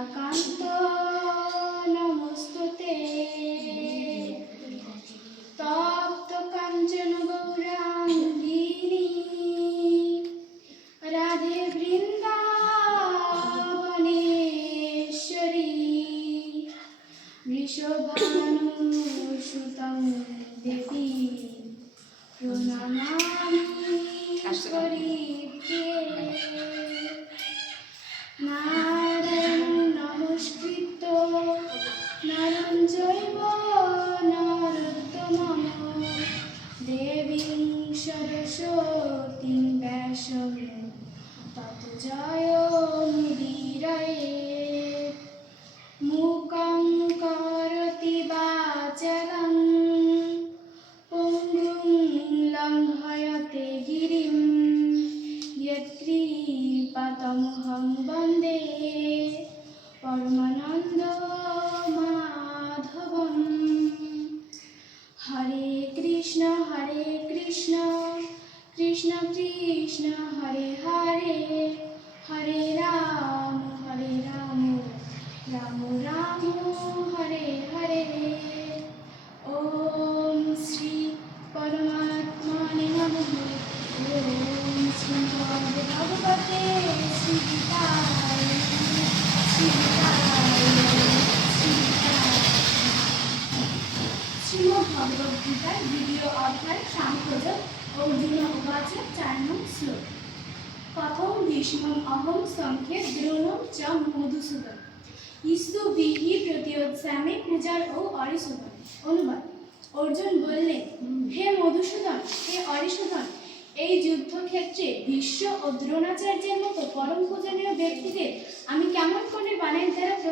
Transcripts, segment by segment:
রাধাকান্ত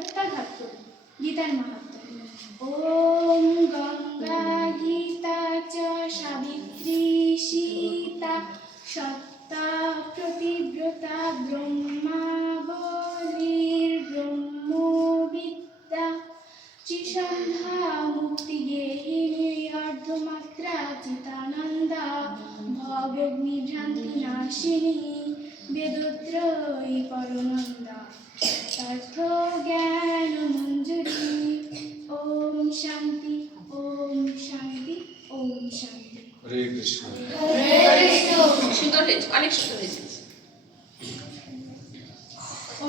বানের দ্বারা প্রত্যাঘাত করি গীতার মাহাত্ম্য। ওম গঙ্গা গীতা চ সাবিত্রী সীতা সত্তা প্রতিব্রতা ব্রহ্মাবলীর ব্রহ্মবিদ্যা। ত্রিসন্ধ্যা মুক্তি গেহিনী অর্ধমাত্রা চিতানন্দা ভবগ্নিভ্রান্তি নাশিনী বেদত্রয়ী পরনন্দা তথ্য জ্ঞান মঞ্জুরি। ওম শান্তি ওম শান্তি ওম শান্তি। হরে কৃষ্ণ। সুন্দর হয়েছে অনেক সুন্দর হয়েছে।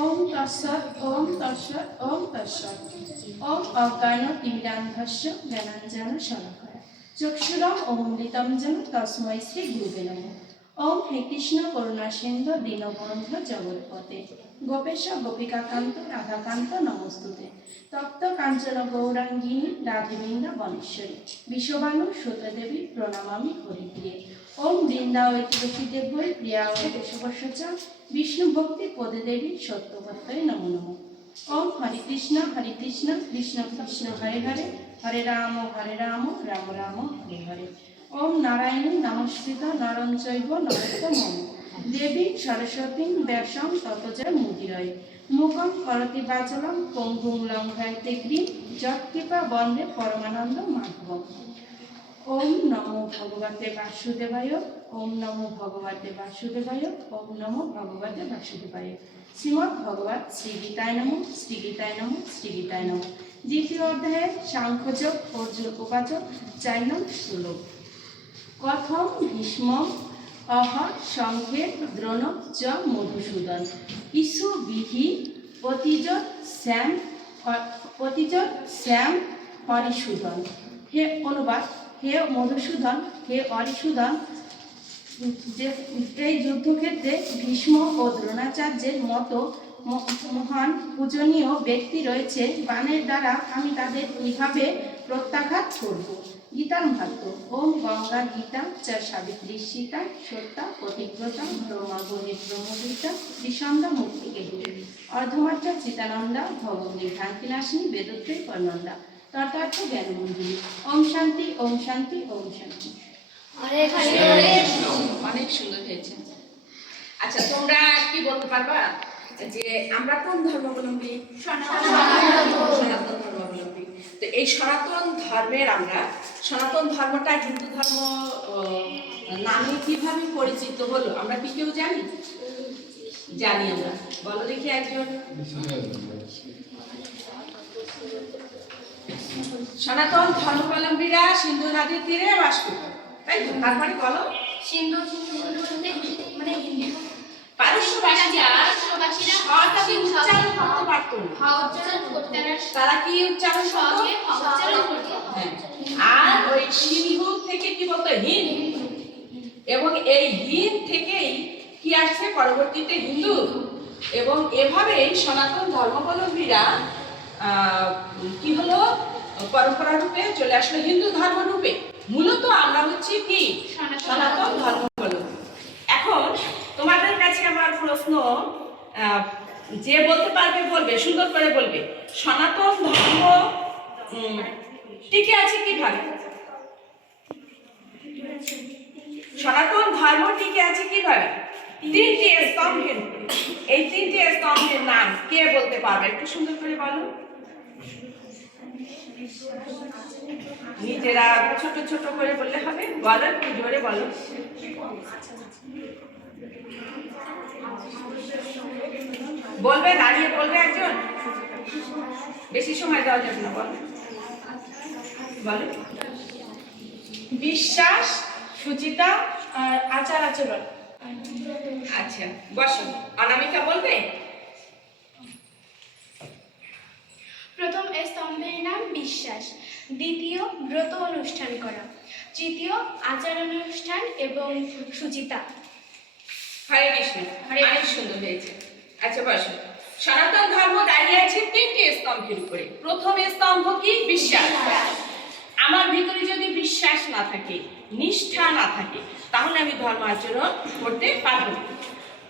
ওম তৎসৎ ওম তৎসৎ ওম তৎসৎ। ওম অজ্ঞান তিমিরান্ধস্য জ্ঞানাঞ্জন শলাকয়া চক্ষুরম অমৃতম যেন তস্মৈ শ্রী গুরুবে নমঃ। ওম হে কৃষ্ণ করুণা সিন্ধু দীনবন্ধু জগৎপতে গোপেশ গোপিকাকান্ত, রাধাকান্ত নমস্তুতে। তপ্ত কাঞ্চন গৌরাঙ্গিনী, রাধেবৃন্দ বনেশ্বরী। বিশ্ববানু সুতদেবী প্রণমামি হরিপ্রিয়ে। ওম বৃন্দাবৈ তুলসী দেবৈ প্রিয়ায় কেশবস্য চ বিষ্ণু ভক্তি পদে দেবী সত্যভক্তই নমো নমঃ। ওম হরে কৃষ্ণ হরে কৃষ্ণ কৃষ্ণ কৃষ্ণ হরে হরে। হরে রাম হরে রাম রাম রাম, হরে হরে। ওম নারায়ণ নমস্কৃত নরং চৈব নরোত্তমম। দেবী সরস্বতী ব্যাসং ততজ মুদিরয়। মুখং করতি বাচলম পঙ্গুং লঙ্ঘয়তে গ্রীম যৎকৃপা বন্দে পরমানন্দ মাধব। ওম নমো ভগবতে বাসুদেবায়, ওম নমো ভগবতে বাসুদেবায়, ওম নমো ভগবতে বাসুদেবায়। শ্রীমৎ ভগবত শ্রী গীতায় নম শ্রী গীতায় নম শ্রী গীতায় নম। দ্বিতীয় অধ্যায়ে সাংখ্যযোগ অর্জুন উপাচক চার নং শ্লোক কথম ভীষ্ম, অহ সংঘে দ্রোণ চ মধুসূদন। ইসু বিহি অতিজ শ্যাম অতিজ শ্যাম হরিসূদন। হে অনুবাদ, হে মধুসূদন, হে অরিসূদন যে, এই যুদ্ধক্ষেত্রে ভীষ্ম ও দ্রোণাচার্যের মতো মহান পূজনীয় ব্যক্তি রয়েছে বাণের দ্বারা আমি তাদের কীভাবে প্রত্যাঘাত করব? গীতার ভাগ্য ওম গঙ্গা গীতা চ সাবিত্রী সীতা সত্যা পতিব্রতা ব্রহ্মাগণী ব্রহ্মবিদ্যা ত্রিসন্ধ্যা মুক্তি কেতুরী অর্ধমাত্রা চিতানন্দা ভগবতী ভ্রান্তিনাশিনী বেদত্রী কর্ণন্দা তথার্থ জ্ঞানমঞ্জুরি ওম শান্তি ওম শান্তি ওম শান্তি। অনেক সুন্দর হয়েছে। আচ্ছা তোমরা কি বলতে পারবা? যে আমরা কোন ধর্মাবলম্বী। সনাতন ধর্মাবলম্বী। তো এই সনাতন ধর্মের আমরা। সনাতন ধর্মটা হিন্দু ধর্ম নামে কীভাবে পরিচিত হলো, আমরা কি কেউ জানি? জানি আমরা। বলো দেখি একজন। সনাতন ধর্মাবলম্বীরা সিন্ধু নদীর তীরে বাস করত, তাই তো? তারপরে বলো। সিন্ধু মানে তারা কি উচ্চারণ হ্যাঁ। আর ওই সিন্ধু থেকে কি বলতো? হিন এবং এই হিন থেকেই কি আসছে? পরবর্তীতে হিন্দু। এবং এভাবেই সনাতন ধর্মাবলম্বীরা আহ, কি হলো? পরম্পরা রূপে চলে আসলো হিন্দু ধর্ম রূপে মূলত আমরা হচ্ছি কি? সনাতন কাছে আমার প্রশ্ন যে বলতে পারবে বলবে, সুন্দর করে বলবে। সনাতন ধর্ম টিকে আছে কীভাবে? সনাতন ধর্ম টিকে আছে কীভাবে? তিনটি স্তম্ভের এই তিনটি স্তম্ভের নাম কে বলতে পারবে? একটু সুন্দর করে বলো। নিজেরা ছোট ছোট করে বললে হবে। বলো, একটু জোরে বলো। বলবে দাঁড়িয়ে বলবে একজন? বেশি সময় দেওয়া যাবে না বলো। বলো। বিশ্বাস সুচিতা আর আচার আচরণ। আচ্ছা বসো। অনামিকা বলবে? প্রথম স্তম্ভের নাম বিশ্বাস দ্বিতীয় ব্রত অনুষ্ঠান করা তৃতীয় আচার অনুষ্ঠান এবং সুচিতা। হরে কৃষ্ণ। অনেক সুন্দর হয়েছে। আচ্ছা বসো। সনাতন ধর্ম দাঁড়িয়ে আছে তিনটি স্তম্ভের উপরে। প্রথম স্তম্ভ কি? বিশ্বাস। আমার ভিতরে যদি বিশ্বাস না থাকে নিষ্ঠা না থাকে তাহলে আমি ধর্ম আচরণ করতে পারব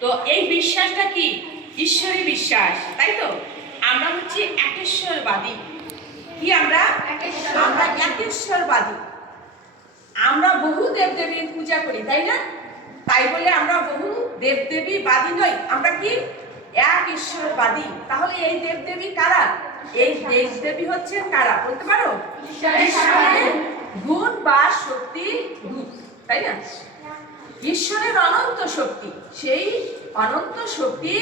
তো এই বিশ্বাসটা কি? ঈশ্বরী বিশ্বাস তাই তো? আমরা হচ্ছি একেশ্বরবাদী। কি আমরা? আমরা একেশ্বরবাদী। আমরা বহু দেবদেবীর পূজা করি তাই না? তাই বলে আমরা বহু দেবদেবী বাদী নই। আমরা কি? এক ঈশ্বরবাদী। তাহলে এই দেবদেবী কারা? এই দেবদেবী হচ্ছে কারা? বলতে পারো? গুণ বা শক্তি তাই না? ঈশ্বরের অনন্ত শক্তি। সেই অনন্ত শক্তি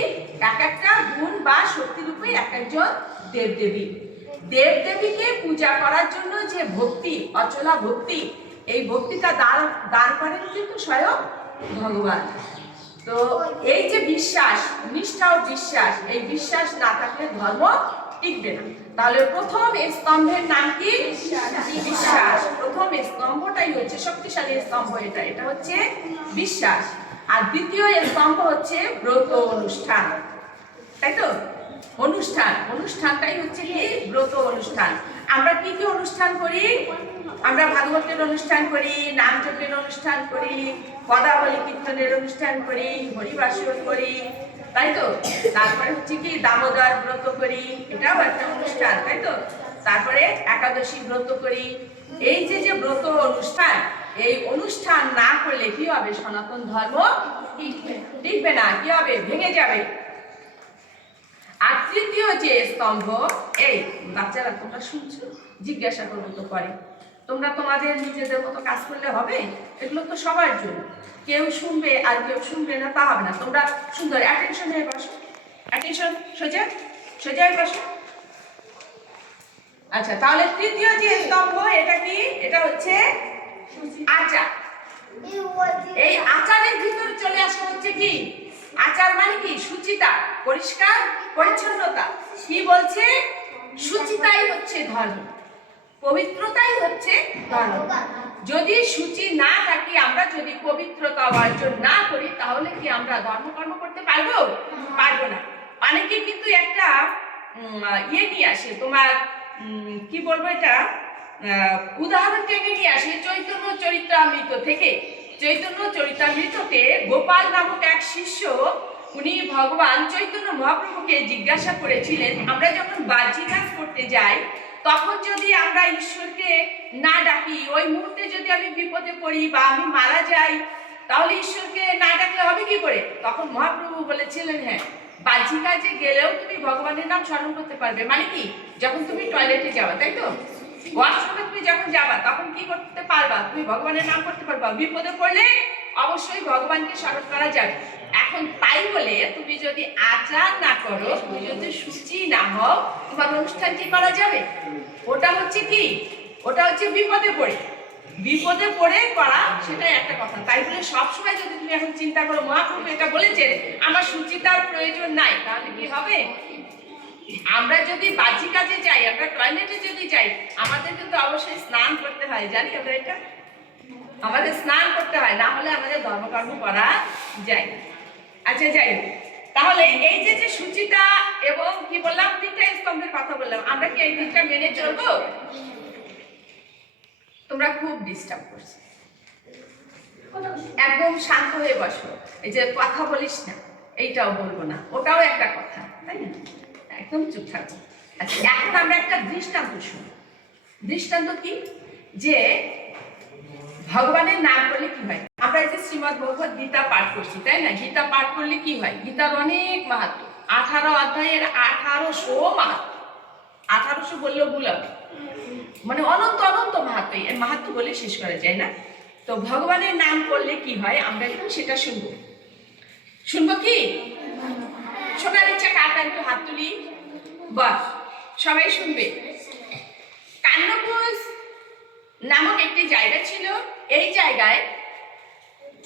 এক একটা গুণ বা শক্তি রূপে এক একজন দেবদেবী। দেবদেবীকে পূজা করার জন্য যে ভক্তি অচলা ভক্তি এই ভক্তিটা দান দান করেন কিন্তু স্বয়ং ভগবান। তো এই যে বিশ্বাস, নিষ্ঠা ও বিশ্বাস, এই বিশ্বাস না থাকলে ধর্ম টিকবে না। তাহলে প্রথম স্তম্ভের নাম কি? বিশ্বাস। প্রথম স্তম্ভটাই হচ্ছে শক্তিশালী স্তম্ভ এটা। এটা হচ্ছে বিশ্বাস। আর দ্বিতীয় স্তম্ভ হচ্ছে ব্রত অনুষ্ঠান। তাই তো? অনুষ্ঠান। অনুষ্ঠানটাই হচ্ছে কি? ব্রত অনুষ্ঠান। আমরা কি কি অনুষ্ঠান করি? আমরা ভাগবতের অনুষ্ঠান করি নাম অনুষ্ঠান করি পদাবলী কীর্তনের অনুষ্ঠান করি হরিবাসর করি, তাই তো? তারপরে হচ্ছে কি দামোদর ব্রত করি, এটাও একটা অনুষ্ঠান, তাই তো? তারপরে একাদশী ব্রত করি। এই যে যে ব্রত অনুষ্ঠান, এই অনুষ্ঠান না করলে কি হবে? সনাতন ধর্ম টিকবে না, কি হবে? ভেঙে যাবে। আর তৃতীয় যে স্তম্ভ, এই বাচ্চারা তোমরা শুনছো, জিজ্ঞাসা করব তো পরে। তোমরা তোমাদের নিজেদের মতো কাজ করলে হবে? এগুলো তো সবার জন্য। কেউ শুনবে আর কেউ শুনবে না তা হবে না। তোমরা সুন্দর অ্যাটেনশন হয়ে বসো। অ্যাটেনশন সোজা সোজা হয়ে বসো। আচ্ছা তাহলে তৃতীয় যে স্তম্ভ এটা কি? এটা হচ্ছে আচার। এই আচারের ভিতরে চলে আসা হচ্ছে কি? আচার মানে কি? সুচিতা পরিষ্কার পরিচ্ছন্নতা। কি বলছে? সুচিতাই হচ্ছে ধর্ম। পবিত্রতাই হচ্ছে ধর্ম যদি সূচি না থাকি আমরা যদি পবিত্রতা অর্জন না করি তাহলে কি আমরা ধর্মকর্ম করতে পারব? পারব না। অনেকে কিন্তু একটা ইয়ে নিয়ে আসে তোমার কি বলব এটা? আহ, উদাহরণ টেনে নিয়ে আসে চৈতন্য চরিত্রামৃত থেকে। চৈতন্য চরিত্রামৃততে গোপাল নামক এক শিষ্য উনি ভগবান চৈতন্য মহাপ্রভুকে জিজ্ঞাসা করেছিলেন আমরা যখন বাহ্যি কাজ করতে যাই তখন যদি আমরা ঈশ্বরকে না ডাকি, ওই মুহূর্তে যদি আমি বিপদে পড়ি বা আমি মারা যাই, তাহলে ঈশ্বরকে না ডাকলে হবে কি করে? তখন মহাপ্রভু বলেছিলেন হ্যাঁ বাহ্যিক কাজে গেলেও তুমি ভগবানের নাম স্মরণ করতে পারবে। মানে কি? যখন তুমি টয়লেটে যাবা, তাই তো? ওয়াশরুমে তুমি যখন যাবা, তখন কি করতে পারবা? তুমি ভগবানের নাম করতে পারবা। বিপদে পড়লে অবশ্যই ভগবানকে স্মরণ করা যাবে। এখন তাই বলে তুমি যদি আচার না করো, তুমি যদি সুচি না হও, তোমার অনুষ্ঠানটি করা যাবে? ওটা হচ্ছে কি? ওটা হচ্ছে বিপদে পড়ে। বিপদে পড়ে করা সেটাই একটা কথা। তাই বলে সবসময় যদি তুমি এখন চিন্তা করো মহাপ্রভু এটা বলেছেন, আমার সুচিতার প্রয়োজন নাই, তাহলে কি হবে? আমরা যদি বাজি কাজে যাই, আমরা টয়লেটে যদি যাই, আমাদের কিন্তু অবশ্যই স্নান করতে হয়। জানি আমরা এটা? আমাদের স্নান করতে হয়, না হলে আমাদের ধর্মকর্ম করা যায়। আচ্ছা যাই। তাহলে এই যে যে সুচিতা এবং কি বললাম, তিনটা স্তম্ভের কথা বললাম, আমরা কি এই তিনটা মেনে চলবো? তোমরা খুব ডিস্টার্ব করছ। একদম শান্ত হয়ে বসো। এই যে কথা বলিস না, এইটাও বলব না, ওটাও একটা কথা, তাই না? একদম চুপ থাকো। আচ্ছা এখন আমরা একটা দৃষ্টান্ত শুনি। দৃষ্টান্ত কি? যে ভগবানের নাম বলে কি হয়? আমরা যে শ্রীমদ ভগবত গীতা পাঠ করছি, তাই না? গীতা পাঠ করলে কি হয়? গীতার অনেক মাহাত্ম। আঠারো অধ্যায়ের আঠারোশো মাহাত্ম। আঠারোশো বললেও ভুল হবে। মানে অনন্ত অনন্ত মাহাত্ম এর মাহাত্ম বলে শেষ করা যায় না। তো ভগবানের নাম করলে কি হয়? আমরা একটু সেটা শুনব। শুনব কি? শোনার ইচ্ছা কার কার? একটু হাত তুলি। বস, সবাই শুনবে? কান্নভোজ নামক একটি জায়গা ছিল। এই জায়গায়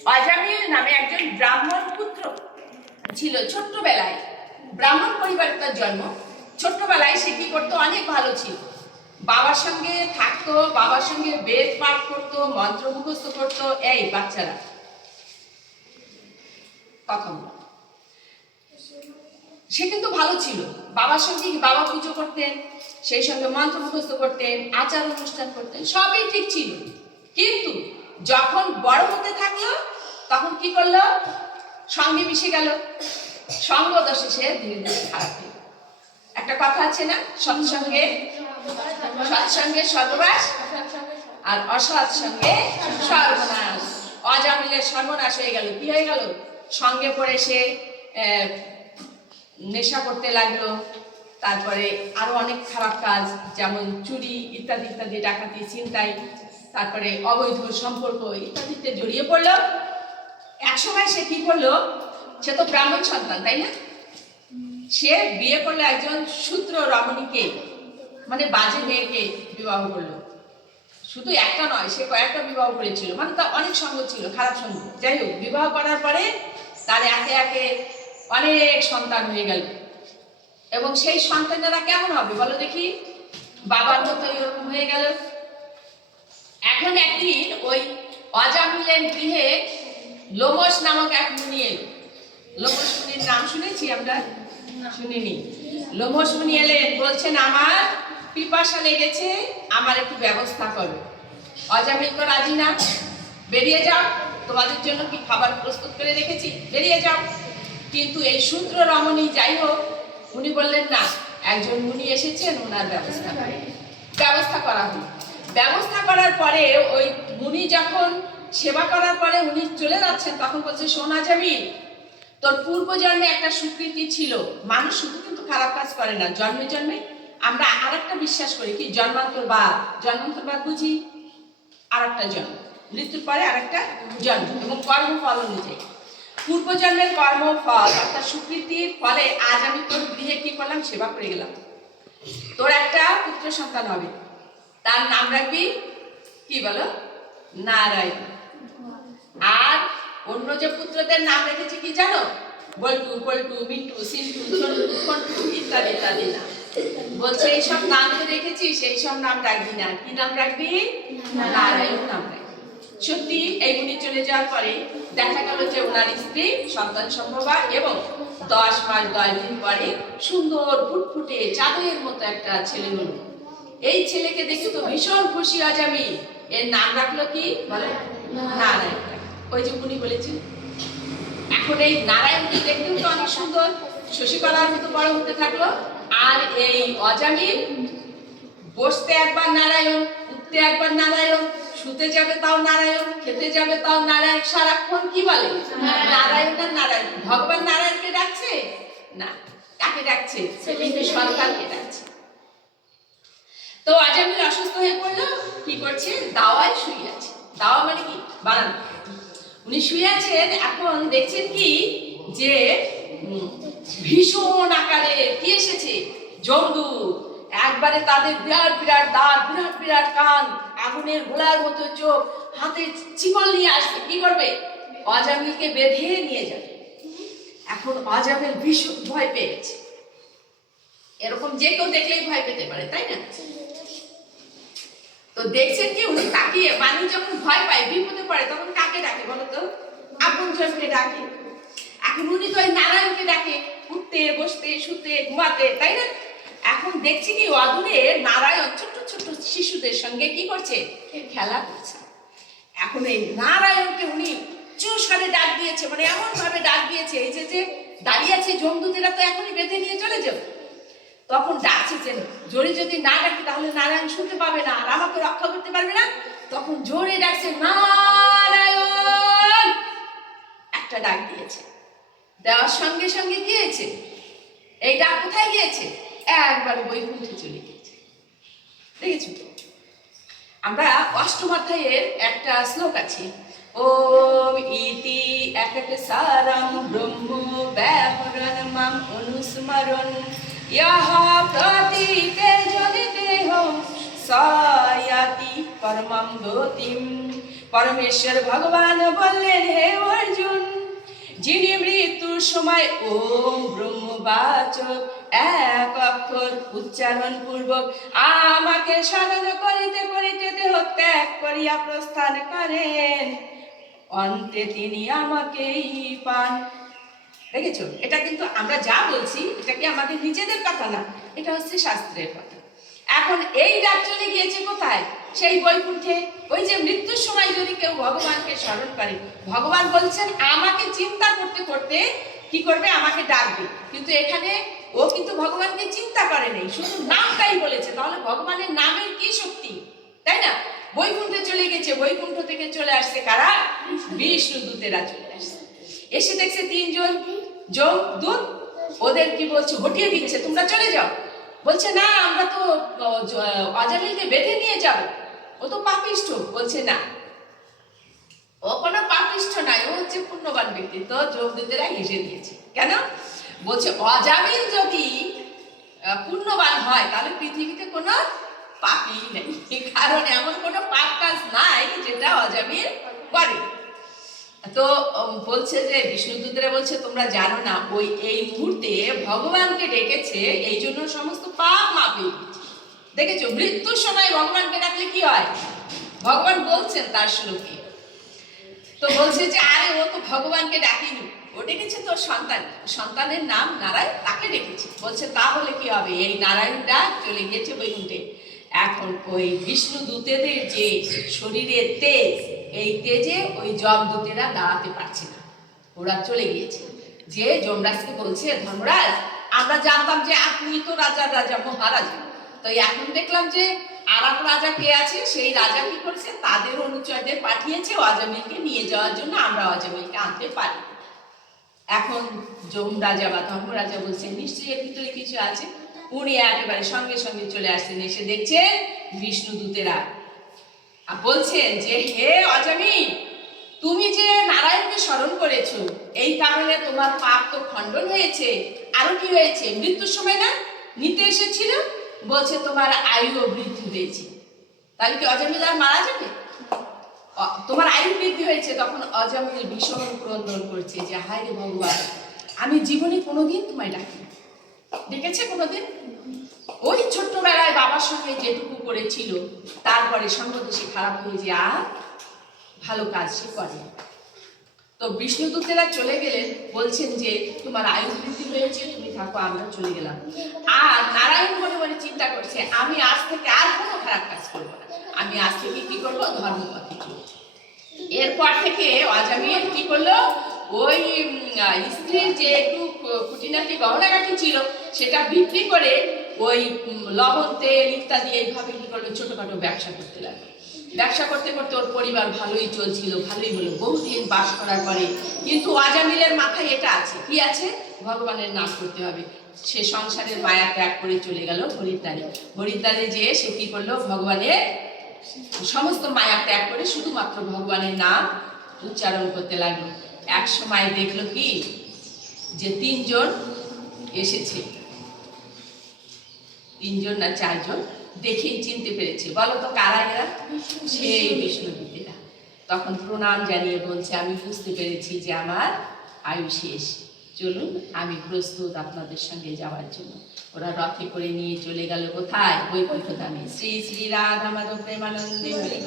অজামিল নামে একজন ব্রাহ্মণ পুত্র ছিল ছোট্টবেলায়। ব্রাহ্মণ পরিবারে তার জন্ম। ছোট্টবেলায় সে কি করতো? অনেক ভালো ছিল। বাবার সঙ্গে থাকতো, বাবার সঙ্গে বেদ পাঠ করতো, মন্ত্র মুখস্থ করতো, এই বাচ্চারা। কথা সে কিন্তু ভালো ছিল। বাবার সঙ্গে বাবা পুজো করতেন? সেই সঙ্গে মন্ত্র মুখস্থ করতেন, আচার অনুষ্ঠান করতেন, সবই ঠিক ছিল। কিন্তু যখন বড় হতে থাকল, তখন কি করল? সঙ্গে মিশে গেল। সঙ্গ দশে সে ধীরে ধীরে খারাপ একটা কথা আছে না? সৎসঙ্গে সৎসঙ্গে সর্ববাস আর অসৎ সঙ্গে সর্বনাশ। অজামিলের সর্বনাশ হয়ে গেল। কি হয়ে গেল? সঙ্গে পড়ে সে নেশা করতে লাগল। তারপরে আরও অনেক খারাপ কাজ, যেমন চুরি ইত্যাদি ইত্যাদি, ডাকাতি, ছিনতাই। তারপরে অবৈধ সম্পর্ক ইত্যাদিতে জড়িয়ে পড়ল। একসময় সে কি করল? সে তো ব্রাহ্মণ সন্তান, তাই না? সে বিয়ে করল একজন শূদ্র রমণীকে মানে বাজে মেয়েকে বিবাহ করল। শুধু একটা নয়, সে কয়েকটা বিবাহ করেছিল মানে তার অনেক সঙ্গ ছিল, খারাপ সঙ্গ। যাই হোক, বিবাহ করার পরে তার একে একে অনেক সন্তান হয়ে গেল। এবং সেই সন্তানেরা কেমন হবে বলো দেখি? বাবার মতো এরকম হয়ে গেল। এখন একদিন ওই অজামিলের গৃহে লোমস নামক এক মুনি এলো। লোমস মুনির নাম শুনেছি আমরা? শুনিনি। লোমস মুনি এলেন বলছেন, আমার পিপাসা লেগেছে, আমার একটু ব্যবস্থা করো। অজামিল তো রাজি না। বেরিয়ে যাও, তোমাদের জন্য কি খাবার প্রস্তুত করে রেখেছি? বেরিয়ে যাও। কিন্তু এই সূত্র রমণী যাই হোক, উনি বললেন, না, একজন মুনি এসেছেন, ওনার ব্যবস্থা ব্যবস্থা করা হলো ব্যবস্থা করার পরে ওই মুনি যখন সেবা করার পরে উনি চলে যাচ্ছেন, তখন বলছে সোনা যাবি তোর পূর্বজন্মে একটা স্বীকৃতি ছিল। মানুষ শুধু কিন্তু খারাপ কাজ করে না। জন্মে জন্মে আমরা আর একটা বিশ্বাস করি কি, জন্মান্তর বাদ। জন্মান্তর বাদ বুঝি? আর একটা জন্ম। মৃত্যুর পরে আর একটা জন্ম এবং কর্মফল অনুযায়ী। পূর্বজন্মের কর্মফল অর্থাৎ স্বীকৃতির ফলে আজ আমি তোর গৃহে কি করলাম? সেবা করে গেলাম। তোর একটা পুত্র সন্তান হবে। তার নাম রাখবি কি বলো? নারায়ণ। আর অন্য যে পুত্রদের নাম রেখেছি কি জানো? বল্টু, পল্টু, মিন্টু, সিন্টু ইত্যাদি ইত্যাদি নাম। বলছে, এইসব নাম যে রেখেছি সেই সব নাম রাখবি না। কি নাম রাখবি? নারায়ণ নাম সত্যি, এই মুনি চলে যাওয়ার পরে দেখা গেল যে ওনার স্ত্রী সন্তান সম্ভবা এবং দশ মাস, দশ দিন পরে সুন্দর ফুটফুটে চাঁদের মতো একটা ছেলে হলো। এই ছেলেকে দেখে তো ভীষণ খুশি আজ আমি। এর নাম রাখল কি? বলে। নারায়ণ। ওই যে মুনি বলেছেন এখন এই নারায়ণকে দেখতেও তো অনেক সুন্দর। শশীকলার মতো বড় হতে থাকল। আর এই অজামিল বসতে একবার নারায়ণ উঠতে একবার নারায়ণ শুতে যাবে তাও নারায়ণ খেতে যাবে তাও নারায়ণ সারাক্ষণ কি বলে? নারায়ণ আর নারায়ণ। ভগবান নারায়ণকে ডাকছে? না কাকে ডাকছে। সরকারকে ডাকছে। তো আজামিল অসুস্থ হয়ে পড়ল কি করছে? দাওয়ায় শুয়ে আছে। দাওয়া মানে কি? বানান। উনি শুয়ে আছেন। এখন দেখছেন কি? যে ভীষণ আকারে কি এসেছে? জমদু একবারে তাদের বিরাট বিরাট দাঁত, বিরাট বিরাট কান, আগুনের গোলার মতো চোখ, হাতে চিকল নিয়ে আসবে। কি করবে? অজামিলকে বেঁধে নিয়ে যাবে। এখন অজামিল ভীষণ ভয় পেয়ে গেছে। এরকম যে কেউ দেখলেই ভয় পেতে পারে, তাই না? তো দেখছেন কি, উনি তাকিয়ে, মানুষ যখন ভয় পায়, বিপদে পড়ে, তখন কাকে ডাকে বলো তো? আপন জনকে ডাকে। এখন উনি তো নারায়ণকে ডাকে, উঠতে, বসতে, শুতে, ঘুমাতে, তাই না? এখন দেখছি কি, অদূরে নারায়ণ ছোট্ট ছোট্ট শিশুদের সঙ্গে কি করছে? খেলা করছে। এখন এই নারায়ণকে উনি চুষারে ডাক দিয়েছে মানে এমন ভাবে ডাক দিয়েছে, এই যে যে দাঁড়িয়ে আছে, জমদূতেরা তো এখনই বেঁধে নিয়ে চলে যাবে। তখন ডাকছে যে, জোরে যদি না ডাকি তাহলে নারায়ণ শুনতে পাবে না, আর আমাকে রক্ষা করতে পারবে না। তখন জোরে ডাকছে, নারায়ণ! একটা ডাক দিয়েছে। দেওয়ার সঙ্গে সঙ্গে কি হয়েছে? এই ডাক কোথায় গিয়েছে? একবার বৈকুণ্ঠে চলে গিয়েছে। দেখেছ আমরা অষ্টম অধ্যায়ের একটা শ্লোক আছে, ওম ইতি একক সারম ব্রহ্ম ব্যাহরণ মাম অনুস্মরণ। প্রতীতে যদি দেহম সয়াতি পরমম গতিম পরমেশ্বর ভগবান বললেন, হে অর্জুন, যিনি মৃত্যুর সময় ওম ব্রহ্মবাচক এক অক্ষর উচ্চারণ পূর্বক আমাকে স্মরণ করিতে করিতে দেহ ত্যাগ করিয়া প্রস্থান করেন। অন্তে তিনি আমাকেই পান। দেখেছ? এটা কিন্তু আমরা যা বলছি এটা কি আমাদের নিজেদের কথা না এটা হচ্ছে শাস্ত্রের কথা। এখন এই ডাক চলে গিয়েছে কোথায়? সেই বৈকুণ্ঠে। ওই যে মৃত্যুর সময় যদি কেউ ভগবানকে স্মরণ করে ভগবান বলছেন আমাকে চিন্তা করতে করতে কি করবে? আমাকে ডাকবে। কিন্তু এখানে ও কিন্তু ভগবানকে চিন্তা করে নেই শুধু নামটাই বলেছে। তাহলে ভগবানের নামের কি শক্তি? তাই না? বৈকুণ্ঠে চলে গেছে। বৈকুণ্ঠ থেকে চলে আসছে কারা? বিষ্ণু দূতেরা চলে আসছে। এসে দেখছে তিনজন যোগ ওদের কি বলছে হটিয়ে দিচ্ছে তোমরা চলে যাও। বলছে না আমরা তো আহ, অজামিলকে বেঁধে নিয়ে যাব। ও তো পাপিষ্ঠ বলছে না। ও কোনো পাপিষ্ঠ নাই ও হচ্ছে পুণ্যবান ব্যক্তি তো যোগদূতেরা হেসে দিয়েছে। কেন? বলছে অজামিল যদি পুণ্যবান হয় তাহলে পৃথিবীতে কোনো পাপই নেই। কারণ এমন কোনো পাপ কাজ নাই যেটা অজামিল করে। তো বলছে যে বিষ্ণুদূতরা বলছে, তোমরা জানো না, ওই, এই মুহূর্তে ভগবানকে ডেকেছে, এই জন্য সমস্ত পাপ মাপে দেখেছ? মৃত্যুর সময় ভগবানকে ডাকলে কি হয়? ভগবান বলছেন তার শ্লোকে। তো বলছে যে, আরে, ও তো ভগবানকে ডাকিনি। ও ডেকেছে তোর সন্তান। সন্তানের নাম নারায়ণ, তাকে ডেকেছে। বলছে, তাহলে কি হবে? এই নারায়ণটা চলে গিয়েছে বৈকুণ্ঠে। এখন ওই বিষ্ণু দূতেদের যে শরীরের তেজ, এই তেজে ওই জম দূতেরা দাঁড়াতে পারছে না। ওরা চলে গিয়েছে। যে যমরাজকে বলছে, ধর্মরাজ, আমরা জানতাম যে আপনি তো রাজার রাজা মহারাজা। তো এখন দেখলাম যে আর এক রাজা কে আছে, সেই রাজা কি করেছে? তাদের অনুচরদের পাঠিয়েছে অজামিলকে নিয়ে যাওয়ার জন্য, আমরা অজামিলকে আনতে পারি। এখন যম রাজা বা ধর্মরাজা বলছে, নিশ্চয়ই এর ভিতরে কিছু আছে। উনি একেবারে সঙ্গে সঙ্গে চলে আসছেন, এসে দেখছেন বিষ্ণু দূতেরা। বলছেন যে, হে অজামিল তুমি যে নারায়ণকে স্মরণ করেছ, এই কারণে তোমার পাপ তো খণ্ডন হয়েছে। আরও কি হয়েছে? মৃত্যুর সময় না? নিতে এসেছিল? বলছে তোমার আয়ু বৃদ্ধি হয়েছে। তাহলে কি অজামিল আর মারা যাবে? তোমার আয়ু বৃদ্ধি হয়েছে, তখন অজামিল ভীষণ ক্রন্দন করছে যে, হায় রে ভগবান, আমি জীবনে কোনোদিন তোমায় ডাকি দেখেছে কোনোদিন? ওই ছোট্টবেলায় বাবার সঙ্গে যেটুকু করেছিল, তারপরে সঙ্গ দোষে খারাপ হয়ে যায় আর ভালো কাজ সে করে। তো বিষ্ণুদূতেরা চলে গেলেন, বলছেন যে, তোমার আয়ু বৃদ্ধি হয়েছে তুমি থাকো, আমরা চলে গেলাম। আর নারায়ণ মনে মনে চিন্তা করছে, আমি আজ থেকে আর কোনো খারাপ কাজ করব না। আমি আজ থেকে কি করব? ধর্মপথে এরপর থেকে অজামিল কি করল? ওই স্ত্রীর যে একটু খুঁটিনাটি গহনাগাটি ছিল, সেটা বিক্রি করে ওই লবণ, তেল ইত্যাদি এইভাবে কি করল ছোটখাটো ব্যবসা করতে লাগল ব্যবসা করতে করতে ওর পরিবার ভালোই চলছিল, ভালোই হলো। বহুদিন বাস করার পরে কিন্তু আজামিলের মাথায় এটা আছে। কি আছে? ভগবানের নাম করতে হবে। সে সংসারের মায়া ত্যাগ করে চলে গেল হরিদ্বারে। হরিদ্বারে যেয়ে সে কি করল? ভগবানের সমস্ত মায়া ত্যাগ করে শুধুমাত্র ভগবানের নাম উচ্চারণ করতে লাগল। এক সময় দেখল কি? যে তিনজন এসেছে। তিনজন না চারজন দেখেই চিনতে পেরেছে। বলো তো কারা এরা? সেই বিষ্ণুদূতেরা তখন প্রণাম জানিয়ে বলছে আমি বুঝতে পেরেছি যে আমার আয়ু শেষ। চলুন আমি প্রস্তুত আপনাদের সঙ্গে যাওয়ার জন্য। ওরা রথে করে নিয়ে চলে গেল কোথায়? বৈকুণ্ঠ ধামে শ্রী শ্রী রাধা মাধব প্রেমানন্দে হরি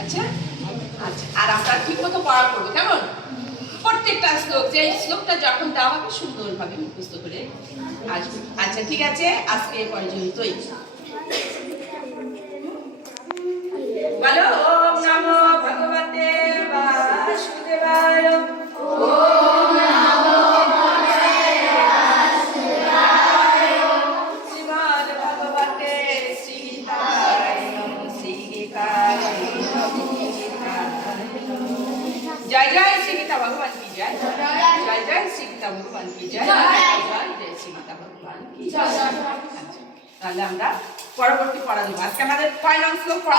আচ্ছা? আচ্ছা কেমন? প্রত্যেকটা শ্লোক যে শ্লোকটা যখন দেওয়া হবে, সুন্দরভাবে মুখস্থ করে আচ্ছা ঠিক আছে? আজকে পর্যন্তই। বলো? তাহলে আমরা পরবর্তী পড়া দেবো আজকে আমাদের ফাইনাল পড়া